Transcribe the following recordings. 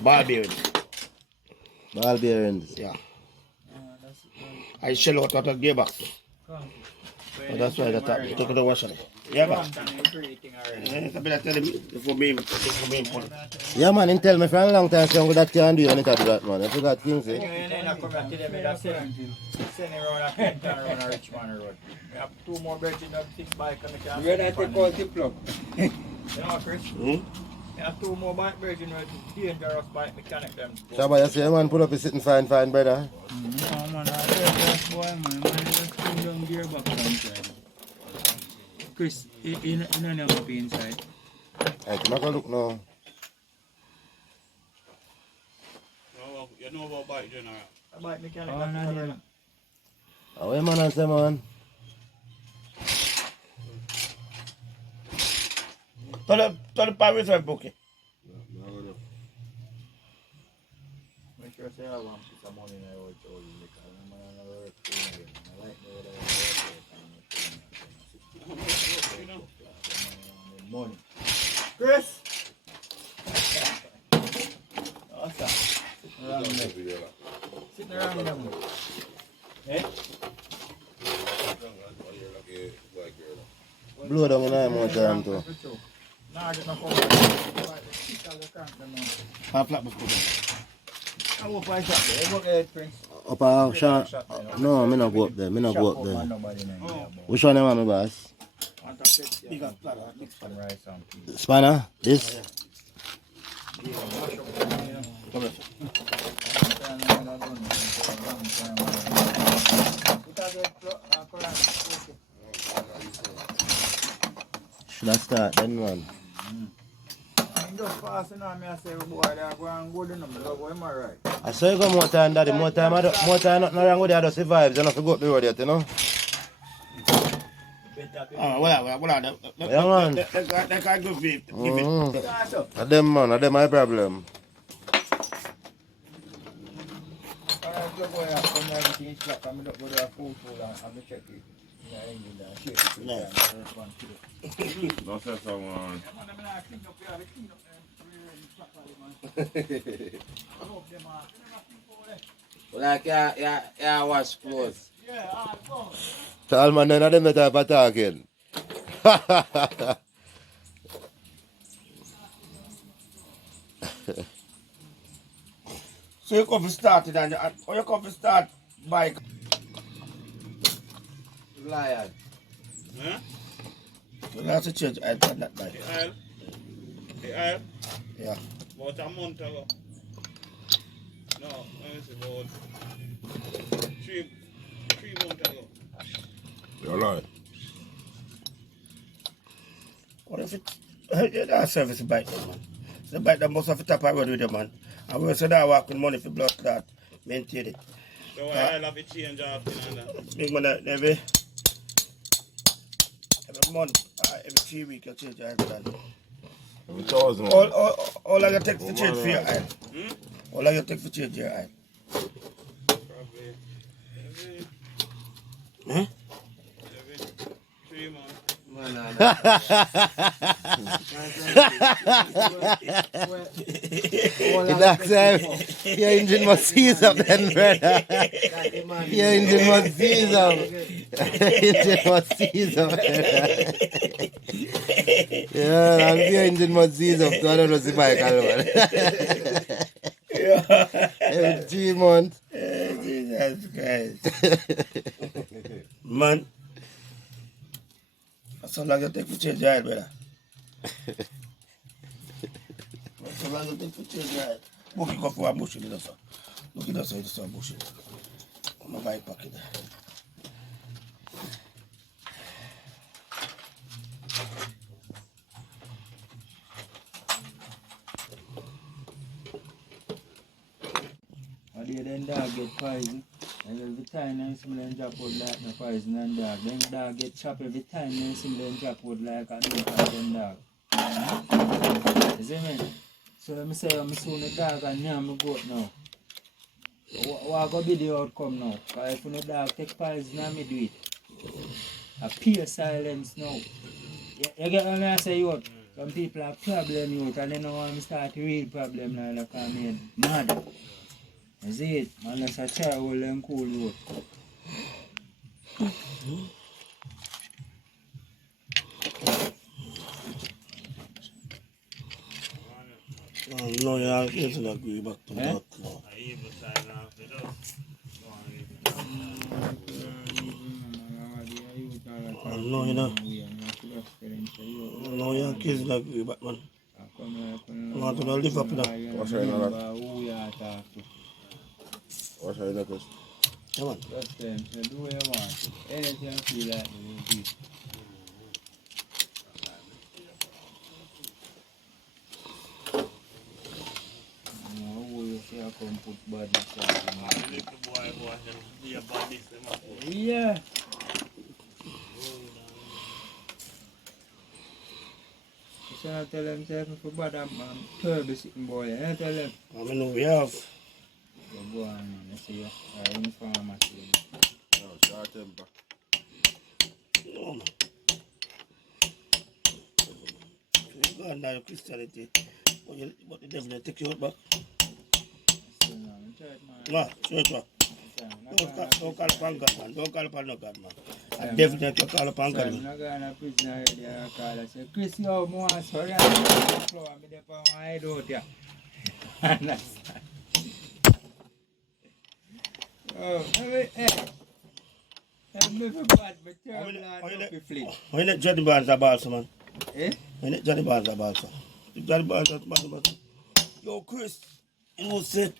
Ball bearings. Ball bearings. Yeah. I shell out of the gearbox. So that's why that happened. Take it to wash it. Yeah, but. It's a bit of telling me before me pull it. Yeah, man, he tell me for a long time, so that can't do anything to that, man. I forgot things, eh? Send it around a Kenton around a Richmond Road. We have 2 more beds in that thick bike and we can't. Where that take out the plug? You know, Chris? We have 2 more bike beds in that dangerous bike mechanic them. Shabba, you see, man, pull up, you sitting fine, brother. No, man, I heard boy, man. Man, just come down gearbox inside. Chris, in an up inside. I can make a look now. You know about bike general? A bike mechanic. Oh, no, no. Oh, wait, man, and say, man. Tell the Paris I book it. Make sure say I want some money in our told you because I'm on a work thing again. I like me with money. Chris! Awesome. Sitting around them. Eh? Blow down in there more time, too. Nah, I get no phone. Half flat book. I hope I shot there. You work at Prince. Up a shot. No, me not go up there. Me not go up there. Which one am I, boss? Big up platter. Mix some rice and peas. Spanner? This? Should I start then, man? Just passing on me, I say, boy, they're going good enough. Look, am I right? I saw you go more time, daddy. More time, nothing wrong with you. I just survive. You don't have to go up the road yet, you know? Well, Yeah, man. that guy go give it. At them, man. At them, my problem. Alright, look where I come everything is black. I'm going to go to a food and check it. Don't say someone. Like, yeah, wash clothes. So, all man, none of them that type of talking. So you come to start it and you come to start bike. Lion. Huh? So that's a change I on that bike. The aisle? Yeah. About a month ago. No, let me see, about 3 months ago. You're right. What if it that's service bike then, man? So the bike that must have to tap a road with you, man. And we said I work with money for blood that maintain it. So I'll have a change after that. Big man every month, every 3 weeks you change your oil. Every 1,000. All I take for change for your oil. All I take for change your oil. Probably every Huh? 3 months. That's your engine must seize up then, brother. Your engine must seize up. Engine must seize up, brother. Yeah, your engine must seize up. So I don't know the bike alone. Every 3 months. Jesus Christ. Man. So long you take for change your oil, brother. So long you take for change your oil. Book it go for a bush in the sun. Look at us, it's a bush. My bike pocket there. Then dog get poison. And every time them see them drop out like no poison and dog. Then dog get chopped every time them see them drop out like a new poison dog. You see me? So let me say I'm soon the dog and now I'm goat now. What go be the outcome now? Because if the dog take poison and me do it. A pure silence now. You get what I say you out? Some people have problem youth and they don't want to start a real problem now like I mean mad. You see it? Man, that's a child and cool youth. No, yeah, it's not agree back to that. No. I even sign off with us. No, you know. No, yeah, kids not agree back, man. I want to live up now. What's right now? What's right now, Chris? Come on. Just them, so do what you want. Anything you feel like you do. Who you say I come put body I live the boy who has be a body. yeah. So I tell them, say, for bad, I'm terrible sitting boy. I tell them, I mean, we have. go go on, man. I see you. I inform you. No, short temper. No, man. You go on now, Christianity. But the devil will take you out back. So, no, I'm church, man. No, straight back. Don't call upon God, man. Don't call upon no God, man. The devil will call upon God. I'm not going to prison already. I call and say, Chris, yo, more sorry. I'm going to floor. I'm there for my head out here. Understand? Oh, hey. I'm never bad, but terrible and not be flick. Why not Johnny Barnes a balsa, man? Eh? Why not Johnny Barnes a balsa? Johnny Barnes a balsa. Yo, Chris, you know, say,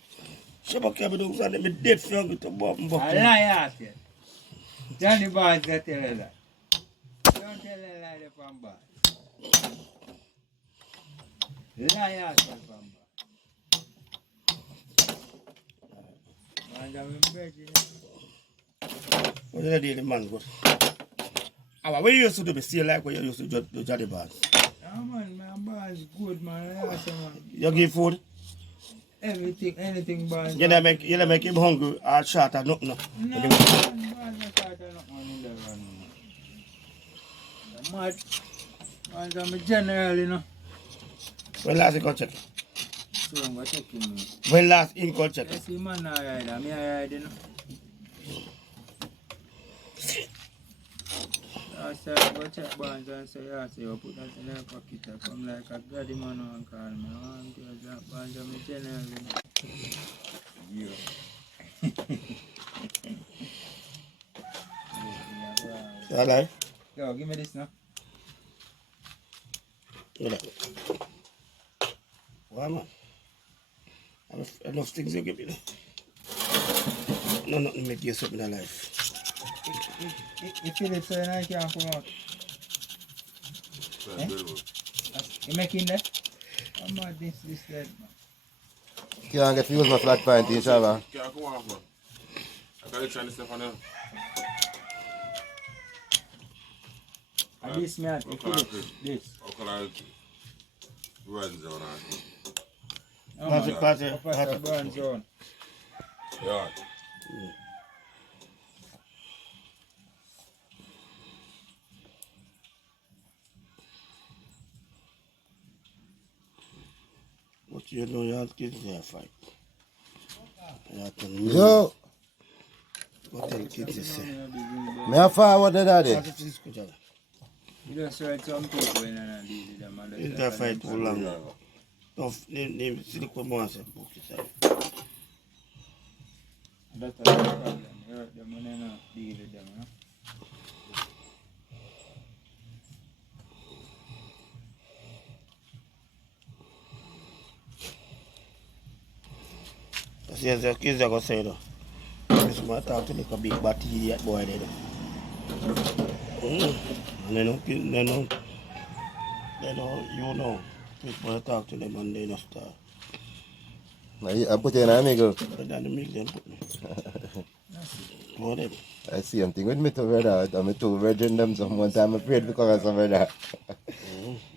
Shabba Cabin dogs and me dead for you to bop and bop. I lie out here. Johnny Barnes that tell her that. Don't tell her lie there from Barnes. Lie out here from Barnes. Man, I'm in bed, you know. What did I do, the man? What you used to do, be still like what you used to do Johnny Barnes? Yeah, man, Barnes good, man. I ask him, man. You give food? Everything, anything Barnes. You don't make him hungry or short or nothing. No, man, Barnes not start nothing in the run. I'm mad. Barnes, I'm a general, you know. When last he got check? So I'm going to check him. When last he got check? I see man I ride, I ride, you know. I said, go check Barnes and say, yeah, say, you put that in your pocket. I come like a bloody man and call me. I want to get that Barnes, I'm a general, you know. Yeah. All right. Yo, give me this now. Look at that. Wow, man. I have enough things you give me. No, nothing make you something in life. You feel it, so I can't come out. Eh? You making that? I'm not this, that, man. Can't get to use my flat pint in Shabba. Can't come off, man. I got to try this stuff on them. And this, man, you feel it? This. How can I run zone on? Pass it, pass it. Pass the burn zone. Yeah. What you know, you have kids there fight. You have to know Yo, what the kids they say. me a forward the daddy. Pass it to this kucha. You just write some people in and deal with them. And This that fight too long. Don't name silicone more and say book yourself. that's a problem. You hurt them and then deal with them, huh? Yes, the kids are going to say, though. This man talk to like a big bad idiot boy there. And they know, you know. This boy talk to them and they don't start. I put you in a niggle. But then they make them put me. Go ahead. I see him thing with me too, brother. I'm a two virgin them some one time. I'm afraid because of brother.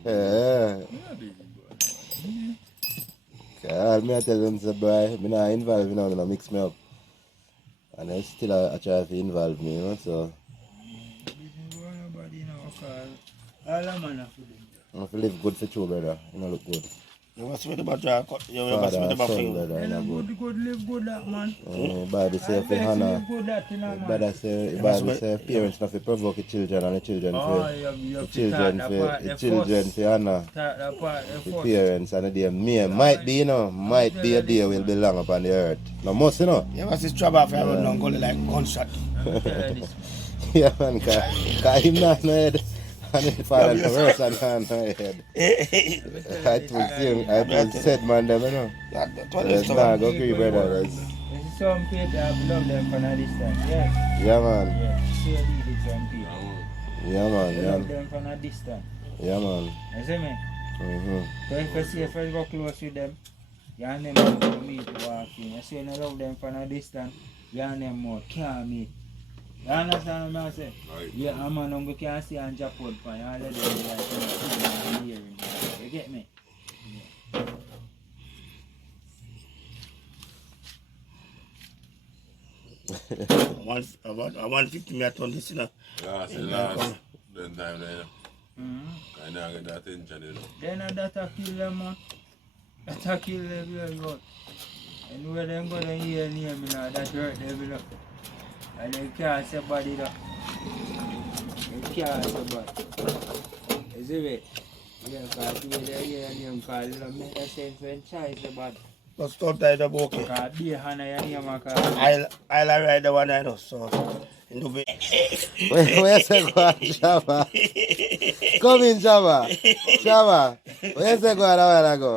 Yeah. Call me, I tell them, say, boy, I'm not involved, you know, I'm mix me up. And I still I try to involve me, you know, so. Nobody know, call. All the man have to do. I have to live good for you, brother. You know, look good. You must be the battery. You must be Father, the battery. son, brother, you know, good. Good, live good that, man. Bible say for Hannah. Live good that, you know, man. Bible say parents not to provoke the children and the children for the children for Hannah. The parents and the day might be, you know, might be a day will be long upon the earth. No must, you know. You must see trouble for having long going like gunshot. Yeah, man, cause him not no head. And the father the worse and hand no head. I told said man them, you know. That's not go agree, brother. There's some people that love them from a distance, yes. Yeah, man. Yeah, see a with some people. Yeah, man. They Yeah, love them from a distance. yeah, man. You see me? Mm-hmm. So if you see a friend go close with them, you and them more to meet to walk in. You see you love them from a distance, you and them more can't meet. You understand what I'm saying? Right. Yeah, I'm a number can see and drop out for you. All of them like hearing. You get me? I want 50 minutes on this, you know. Last then time then. I now get that attention, you know. Then that kill them, man. That kill them very good. And where them go to hear name, you know, that hurt them, you know. And they can't say body, though. They can't say body. You see it? Yeah, because they hear name called, you know, make a sense when choice about. But stop that up okay. Because be Hannah, your name, I'll ride the one I know, so. In the way. Where's the God, Shabba? Come in, Shabba. Shabba. Where's the God a while ago?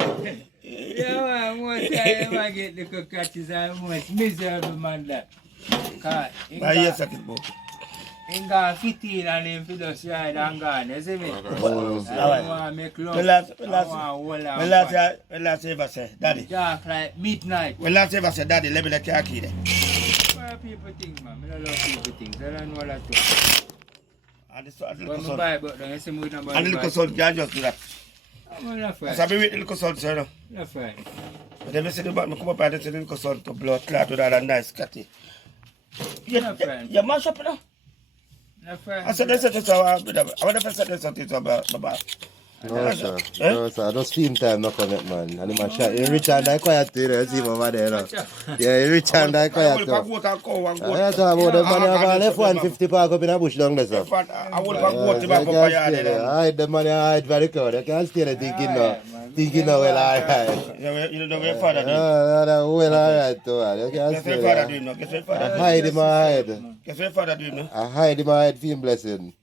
Yeah, man, most time I get the catches and most miserable man that. Because Buy your second book. he got 15 and him for just ride and gone, you see me? I don't want to make love. When last ever say, Daddy? Dark like midnight. When last ever say, Daddy, let me the car key there. What people think, man? I don't love people think. I don't know that too. And the When little I buy but don't you see me with nobody and the little son can just do that. I'm not So I friend. be with the little son, sir, no? Not friend. But then I see the man come up and see the little son to blood clot with that nice catty. You mash up, you know? Not friend. I said, this is how I would have said this is about. No, sir. No, sir. Just steam time not connect, man. And him a shot. You rich and I quiet too, you see him over there, no? Yeah, you rich and I quiet too. I talk about the money of left 150 park up in a bush down there, sir. I will go to my papa. Hide the money, hide very crowd. You can't stay there thinking now. Thinking now, well, alright. You know where your father did. Well, alright, too. You can't Guess stay where your father there. did, no? Guess where your father I did. hide him, I hide. Guess where your father did, no? I hide him, I hide for him blessing.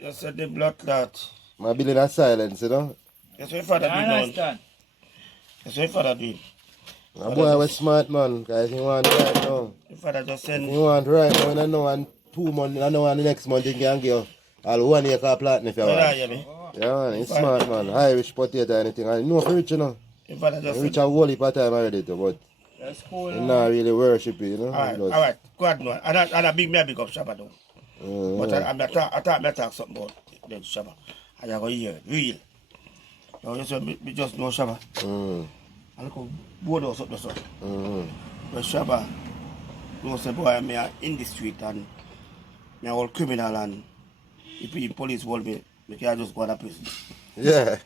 You said the blood clot. My building a silence, you know? Guess where your father You did, no? understand? Guess where your father did. A boy was smart, man, because he want right now. Your father just send He want right now, I know, and 2 months, I know, and the next month he can give all 1 acre plant if you want. Yeah, man, he's smart, man. Irish potato, anything. I know for rich, you know. Your father just He reach send. a whole heap of time already, too, but That's cool. he not really worship it, you know. Alright, go ahead, no. And I big up Shabba, though. But I talk something about the Shabba. I go hear it, real. You say, me just know Shabba. I look board or something, so. But Shabba, you say, boy, I'm in the street and I'm all criminal and if the police hold me, I can just go to prison. Yeah.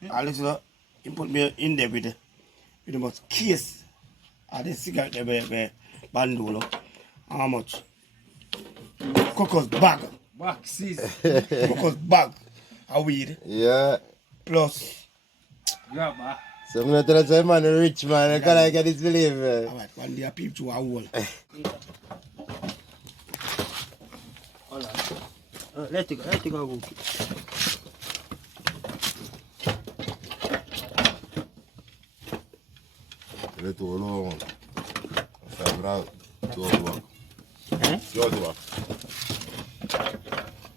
And listen, he put me in there with the most case of the cigarette by Bandolo. How much? Cocos bag. Boxes. Cocos bag of weed. Yeah. Plus. Grabber. So I'm not trying to say, man, rich man, I can't get disbelief. Alright, one day I peep through a hole. Hold on. Let it go. Let go alone. Sabra, todo. Todo.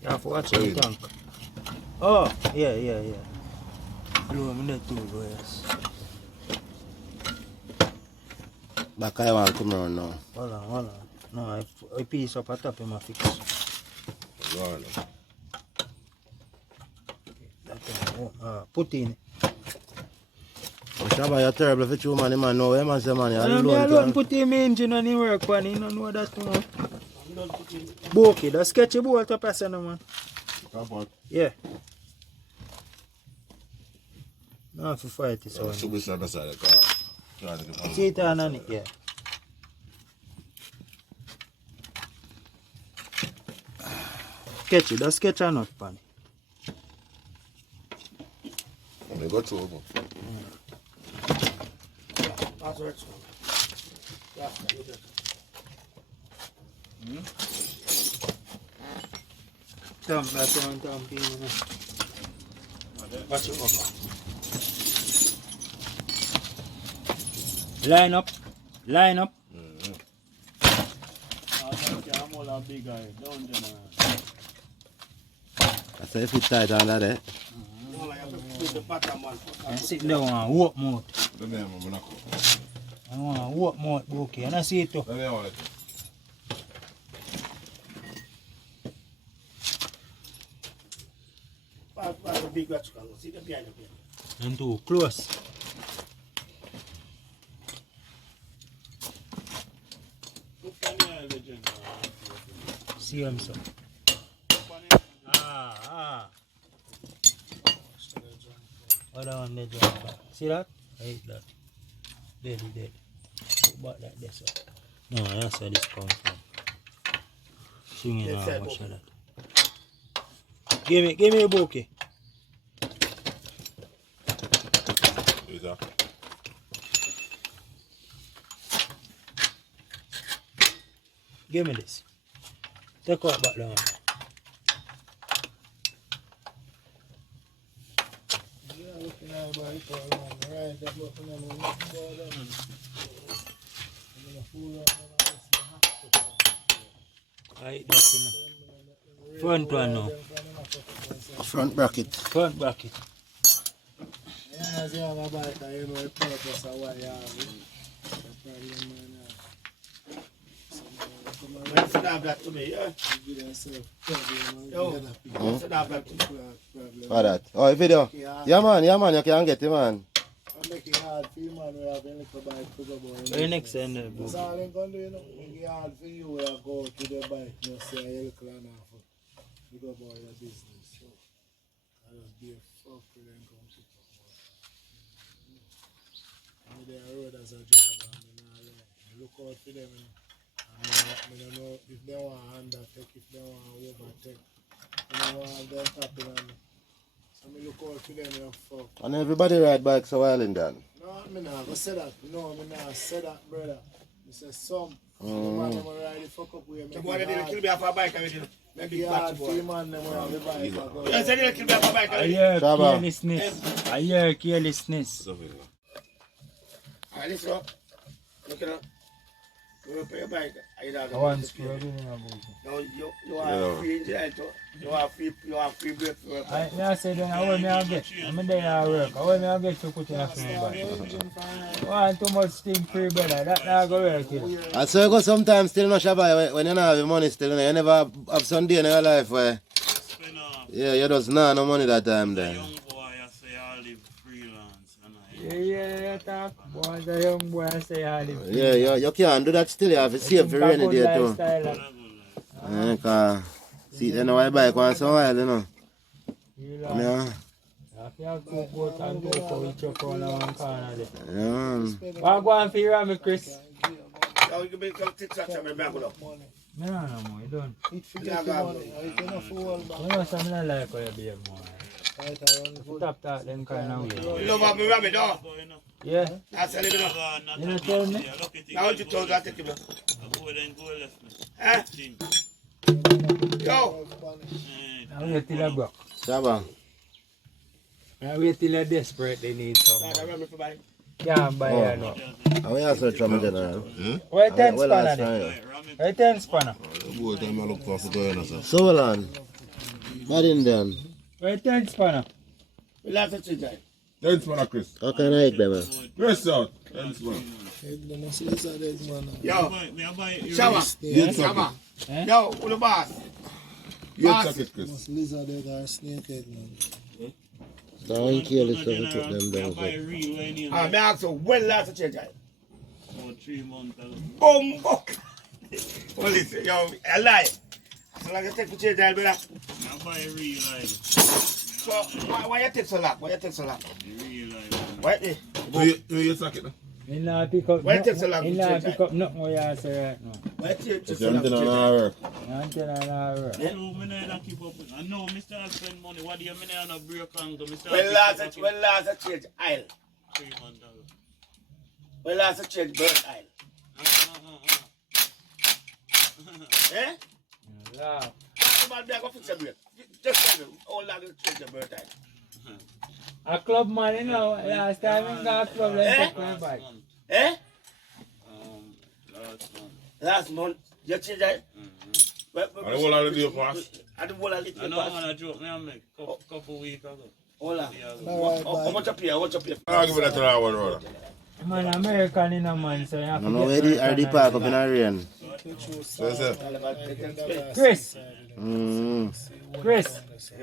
You have to watch the tank. Oh, yeah. Blow me that too, yes. Back I want to come around now. Hold on. No, I piece up a top in my fix. Put in. Shabba, you're terrible for you, man. The man know where man say, man. I don't put him engine on the work, man. He don't know that, man. Bokeh, the sketchy bolt up, man. Come on. Yeah. No, for fight this one. Should be side by side. See it on it, yeah. Sketch it, that's sketch or not, pan. I go through. That's right. Yeah, you did. Thumb, that's one thumb, Watch it over. Line up. Line up. I'm all a big guy. Don't you know? I say if it's tight on that, eh? No, like, I have to put the bottom one. And sit down and walk mouth. Let me have my knuckle. I want to walk mouth, okay. And I see it too. Let me have it. That's a big watch. See the behind the behind. And too close. See him, sir. Ah. Other one they jump back. See that? I hate that. Dead. Put back like this. No, that's where this comes from. Swinging how much of that. Give me a bouquet. Is that? Give me this. Take out back down. Alright, that's enough. Front one now. Front bracket. Front bracket. Well, sit down back to me, yeah? Yo, sit down back to me. What that? Oh, video. Yeah, man, you can get it, man. I make it hard for you, man. We have a little bike to go boy. Very next end. That's all I'm going to do, you know. Make it hard for you. We have go to the bike. You say a little and half. You go about your business. So, I just be a fuck with them come to talk about. I'm there road as a driver. I look out for them. I don't know if they want to undertake, if they want to overtake. I don't want them tapping on me. So I look out for them, you fuck. And everybody ride bikes a while in that. No, I'm not going to say that. No, I'm not say that, brother. I say some. Man, them ride the fuck up with me. The boy that didn't kill me off a bike already. Make it back to boy. Man, them ride the bike. You said you didn't kill me off a bike I already. hear Shabba. carelessness. I hear carelessness. Alright, listen up. Look at that. You will pay your bike. One screw in a book. No, you are free in jail too. You are free break for your bike. I say then I want me to get. I'm there at work. I want me to get to put in a free bike. Want too much steam free brother. That not go work it. And so you go sometimes still no Shabba when you don't have your money still. You never have some day in your life where you just not no money that time then. Young boy, I say I live freelance. Yeah, talk. Boy, the young boy I say I live. Yeah, you can't do that still. You have to save for rainy day too. See, then I bike once in a while, you know. Yeah. Yeah, cook boat and do it we chop on one corner there. Yeah. What go on for you and me, Chris? Now you can come take such a man back up. Me no know more, you done. It forget the money. I cannot fool back. You know something I like how you behave more. You tap that them kind of way. You love me, Rammy, dog. Yeah? I said it, you know. You know tell me? Now you told I take him. Eh? Yo. I wait till I go. Shabba. I wait till you're desperate they need some I money. remember for buying. Can't buy it now. How you answer from general? Where 10 Well, spanner last there? time. Where 10 spanner? So well on. Bad Indian. Where 10 spanner? We last a change. Thanks, man, Chris. How can I eat them? Chris out. Thanks, man. Yo. Shower. Yes, Shower. Eh? Yo, who the boss? Yes, socket, Chris. Lizard egg or snake egg, man. Don't kill it, so we put them down. Ah, me ask you, when last a change? About 3 months ago. Boom, book. Well, listen, yo, I lie. So like I take for change, brother. I buy real life. So, why you take so long? Why you take so long? Real life. Why there? Do you suck it now? Me not pick up. Why it take so long Me to not change pick that? up nothing what you say right now. Why it take It's so long to empty change now, that? work. You until I work. So, me not keep up with. I know Mr. I spend money. What do you mean I not break angle? Mr. When last I change aisle? 3 months ago. When last I change birth aisle? Eh? Yeah. Come on, I go fix your brake. Just tell me, how long you change your birth aisle? A club man, you know, last time I got a club, let's take my Last bike. month. Eh? Last month. Last month, you change that? And the whole of the day pass. And the whole of the I day know pass? man, I joke me and make couple weeks ago. Hold on. Yeah, ago. How much you pay? How much you pay? I'll give you that to that one, brother. Man, American in a man, so you have to No, get where the American park up and- in a rain. So, sir. Chris, Chris,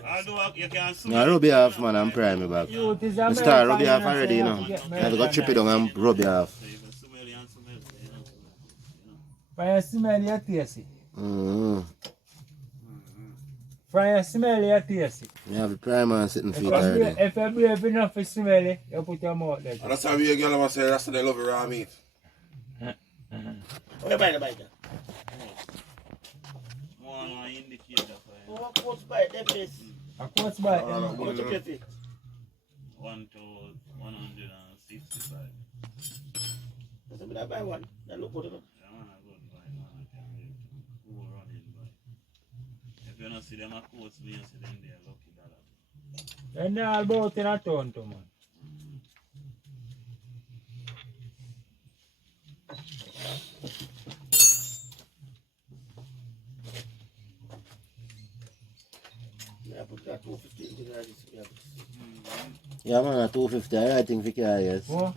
Although you can sue I rub you off, man, and pry me back. you is I American. start rub you off and I already, say you you know. have to get I have to go American trip it down and rub you off. so you can sue me and sue me, you know. From your smell, you taste it. Mm-hmm. From your smell, you taste it. You have the primer and sitting If feet you're already. brave- if you're brave enough to smell it, you put your mouth there. And that's how we girl ever say that's they love raw meat. How you buy the bike? One indicator for you. How much buy that place? A quartz bite, you No, know. How much you pay for it? 1 to 165. I said, I buy one. That look good enough. Yeah, man, I go buy man. I can get who running buy. If you don't see them at courts, me and see them there, lucky dollar. And they're all about in a town, too, man. I put that 250 into the register. Yeah, man, 250, I think for car, yes. Oh,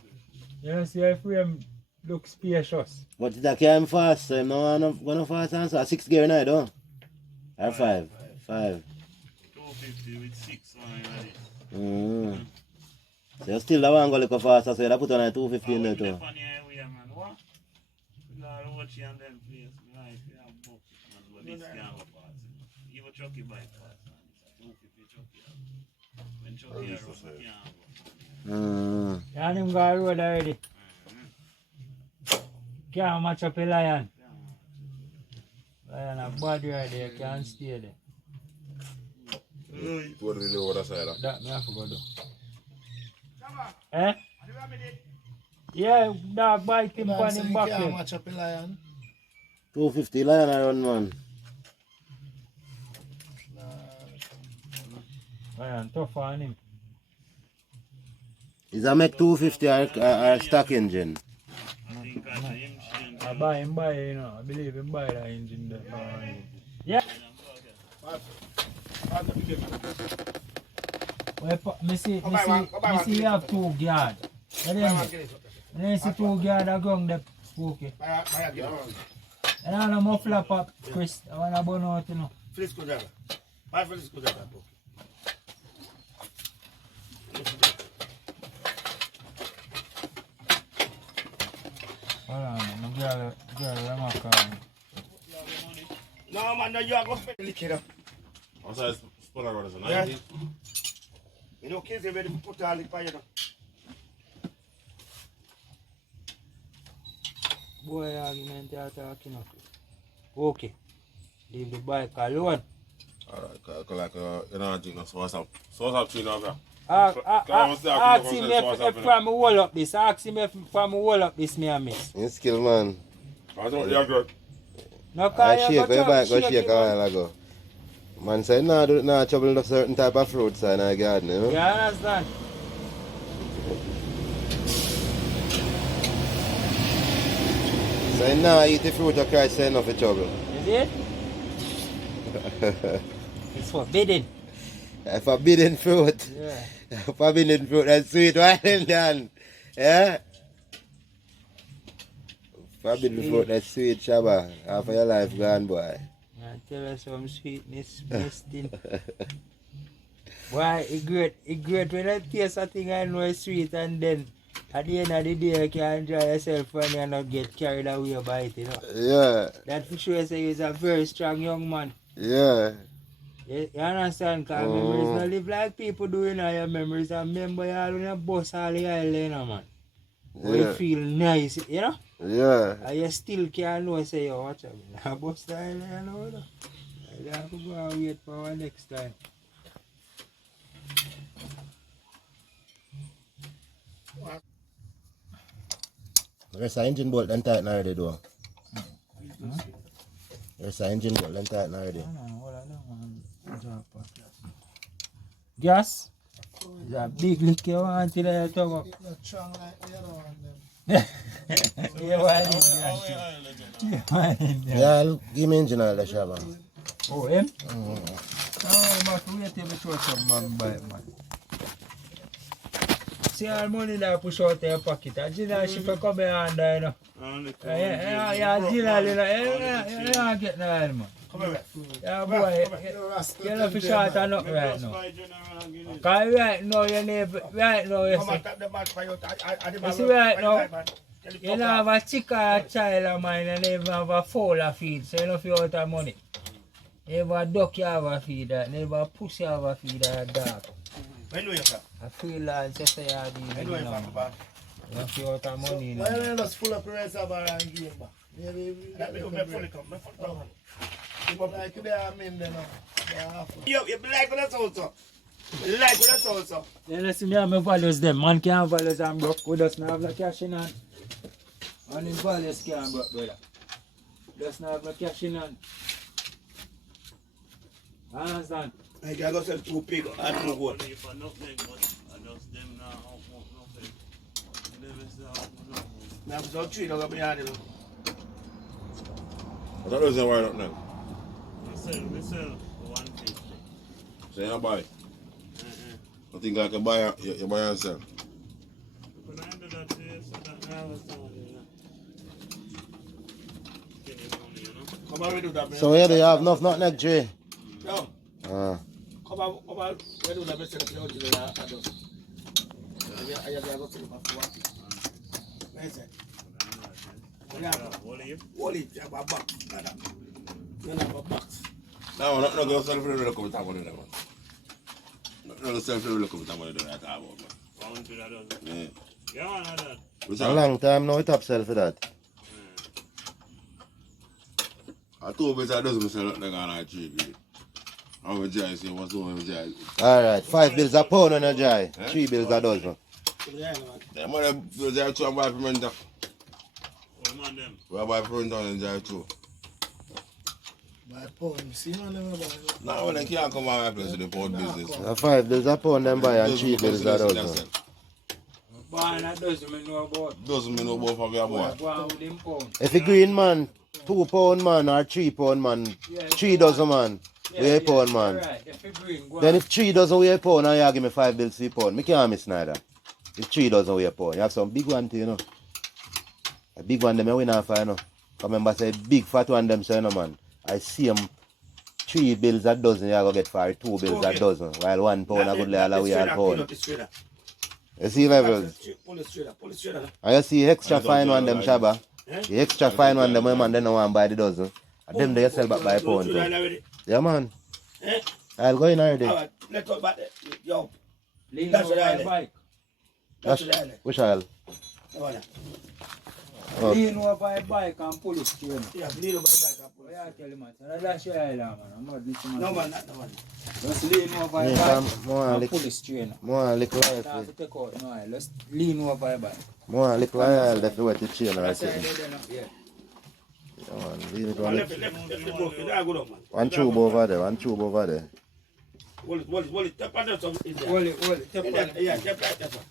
you see if frame look spacious. But that came fast, so I'm not going to fast answer. 6 gear now, don't? Or 5? 5. 250 with 6 on it. Mm-hmm. So you still the one go look faster, so you put on a 250 in there too. Man, what? We gotta watch you and then place. Like, you have book, man, but this can't go fast. Even Chucky bike fast, man. It's a 250 Chucky. When Chucky are rough, you can't go. Mm. And him got road already. Can't match up a lion. Lion a body right there, can't stay there. What do we do with that side? That me have to go do. Eh? Yeah, dog bite him on him back Can't there. match up a lion. 250 lion around, man. Lion tough on him. Is that make 250 or stock engine? I think I say him change. I buy him buy, you know. I believe him buy that engine there. Yeah. Well, me see you have 2 guard. And then see 2 guard are going there spooky. And I know my flap up, Chris. I want to burn out, you know. Frisco driver. Buy Frisco driver. Hold on, my girl, let me call me. No, man, no, you are going to spend the liquor. What's that? Spot around us, Yeah. 90? You know, kids, they ready to put all the fire down. Boy, argument you are talking of. Okay. Leave the bike alone. Alright, like, you know, I think that's what's up. So what's up, Chino? Ask him if from wall up this. Ask him if from wall up this me a miss. In skill, man. I thought you're good. No, I cause you shake, go your bike go shake shake it, a man. while ago. Man said, no trouble enough certain type of fruits in our garden, you know? You understand? So now eat the fruit of Christ, say enough for trouble. Is it? It's forbidden. Forbidden fruit. Yeah. Forbidden fruit and sweet wine and done. Yeah? Forbidden fruit that's sweet, Shabba. Half of your life gone, boy. I tell us some sweetness misting. Boy, it great when I taste a thing I know it's sweet and then at the end of the day you can enjoy yourself when you not get carried away by it, you know. Yeah, That for sure say he's a very strong young man. yeah. You understand? Because memories don't live like people do, you know. Your memories are remember you all when you bust all the island, you know, man. Where you feel nice, you know? Yeah. And you still can't know, say, yo, watch out. I bust the island, you know, you know. You have to go and wait for our next time. There's an engine bolt and tighten already though. There's an engine bolt and tighten already. Gas? It's a big lick you want to the tongue up. You're strong like the other one them. You want it, gas. Yeah, give me engine oil, Shabba. Oh, him? Oh, but wait till we throw some man by it, man. See all money that push out in your pocket. And Gina, she can come here and you know. Yeah, Gina, you get no oil, man. Come here. Yeah, boy, you're not for short or nothing right now. Because right now, you need, right now, you Come see. on, tap the match for you. You see right now, you don't have a chick or a child of mine and you even have a fowl to feed, so you don't feel out of money. You have a duck you have a feed, you have a pussy you have a feed, or a dog. When do you come? A freelance, you say you have When these, do you you know. come? You don't feel out of money, you Why know. don't you just full up the rest of our and give back? Maybe Let me go back fully come. Back fully come. like they are men then. They are half. Yo, you like with us also. You like with us also. Then let's see me have my values them. Man can't have values and broke. We just not have no cash in hand. And his values can't broke, brother. Just not have no cash in hand. Understand? I can go sell 2 pig and 2 goat. If I not them, but I just them now out nothing. Them is out nothing. Now, so 3 dollars behind it. I thought it was a wire up now. We sell for 150. So you buy. I think I can buy you buy and sell. When I do that, so that I was doing, get the money, you know. Come on, we do that. So here they have enough not neck Jay. No. Ah. Come on, we do that. We sell the old I do. I have to sell it for 1. Where is it? What are you? Hold it, you have a box. You have a box. No, not going to sell for the look of the money, man. Not going to sell for the look of the money that I talk about, man. Pound to that, doesn't it? Yeah. Yeah, man, I done. What's A that? long time now it up sell for that. I told you that doesn't sell it, they're going to cheap. I'm a jai, say what's going on, jai. Alright, 5 bills a pound on a jai. 3 bills a dozen. The money, the jai too, I'm buying for mental. What man them? We buy for mental and jai too. By pound. See man never buy. Now when they can't come out my place to the port business. 5 bills a pound them buy and 3 bills a dozen. Boy, that doesn't mean no about. Doesn't mean no more for your boy. Go on with him pound. If a green man, 2 pound man or 3 pound man, 3 dozen man, weigh a pound man. Right, if you green, go Then on. if 3 dozen weigh a pound and you give me 5 bills for a pound, me can't miss neither. If 3 dozen weigh a pound, you have some big one too, you know. A big one them I win off, you know. I remember say big fat one them say, you know, man. I see them 3 bills a dozen, you go get for 2 bills a dozen, while 1 pound I could lay all the way a pound. You see levels? Pull it straight. And you see extra fine one them Shabba. The extra fine one them man they don't want buy the dozen. And them they sell back by a pound too. Yeah man. I'll go in already. Alright, let's go back there. Yo, Lean That's over the the island. bike. that's the island. Which aisle? Come on now. Oh. Lean over the bike and pull it straight. Yeah, lean over the back and pull What it. you tell you, man? So that's your island, man. I'm not listening. No man, not no man. Just lean over the Me bike come more and lick pull it straight. more lick Don't life. have to take out no oil. Just lean over the bike. More lick life that's what the chain or That's how something. you do it, yeah. Yeah, man, leave it Man, on left it. the book. You don't go down, man. One tube over there, one tube over there. Hold it. Tap on that some in there. Hold it. Tap In on that, it. yeah, tap like that one.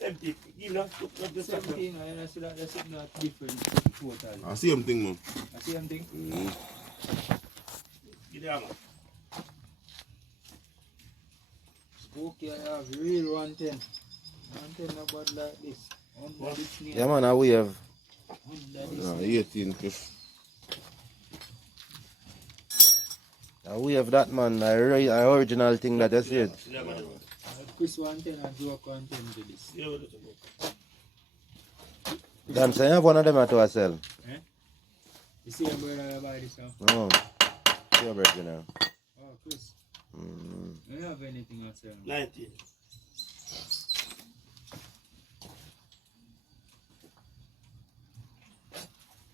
Same thing. Give that. Look this Same stuff. thing, you see that that's not different totally. I see him thing, man. The same thing. Give that man. Okay, I have real 110. 110 about like this. Under this name. Yeah man, now we have Under this No, name. 18 cliff. that man, a original thing that I said. Chris 110 and Joe 110 to this. Dan say you have one of them at ourselves. You see him brother buy this now? No. Your birthday now. Oh, Chris. Mm. You don't have anything else there? 19.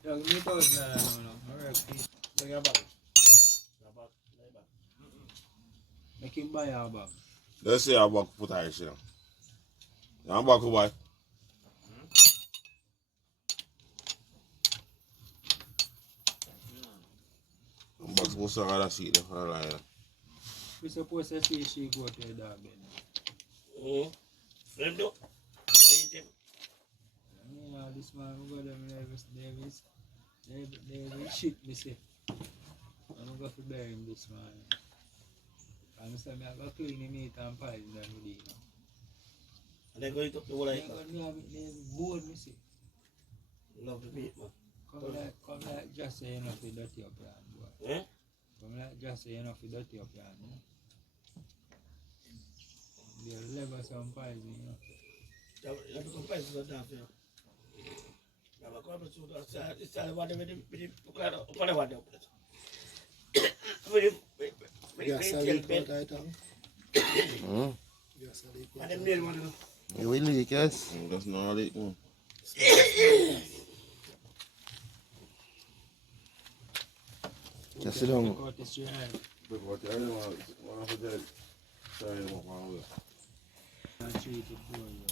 Yeah, give me $1,000 now. Alright, please. Take your bag. Your bag. Lay back. Make him buy our bag. Let's say I walk put her shit. I'm back boy. I'm back to some other seat there for a line. We supposed to see she go to the dog then. Friend do. Yeah, this man will go them Davis shit me say. I'm going to bury him this man. I'm saying I go clean him meat and pies in the middle. And they go eat up the whole They like board me say. love the meat, man. Come like just say enough to dirty up your hand, boy. Eh? Come like just say enough to dirty up your hand, you know. They'll lever some pies, you know. You have to compare to the dance, you know. You have to come to the it's all about the Yes, I leak out that tongue. Mm. Yes, I leak out and that them nail one, you know. You will leak, yes. That's not all it. Just sit down. Take out this your hand and treat it for you.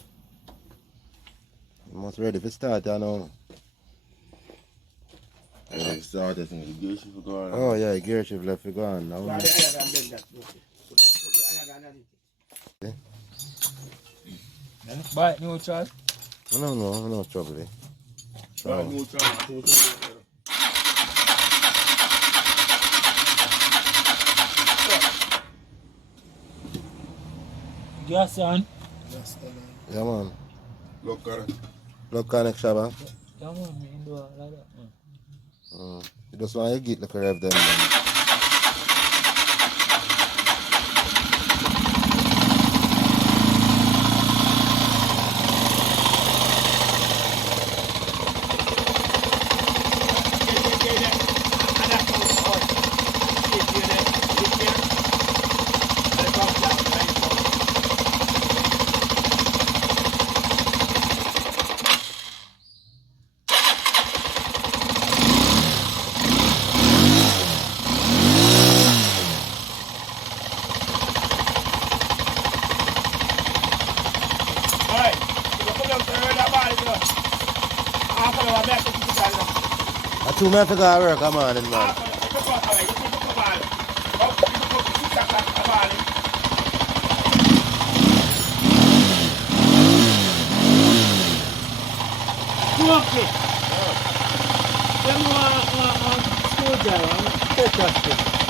You must ready for start now. I started in the gear shift going. Oh yeah, gear shift left for gone now. Yeah, that. Put the iron underneath it. Buy it new child. No trouble. Eh? Right, No. no trouble. Gas on. Yes, done. Yeah man. Look at it. Look connect Shabba. Yeah man, me do all like that man. You just want to get like a rev them. Alright, you go come down to the red bar, you know. Half an hour back to the car, you know. I 2 men for go work, come on, man. Half an hour, you go out, alright, you go to the bar. Up, you go to 6 o'clock, the bar. Okay. Them want soldier, take us.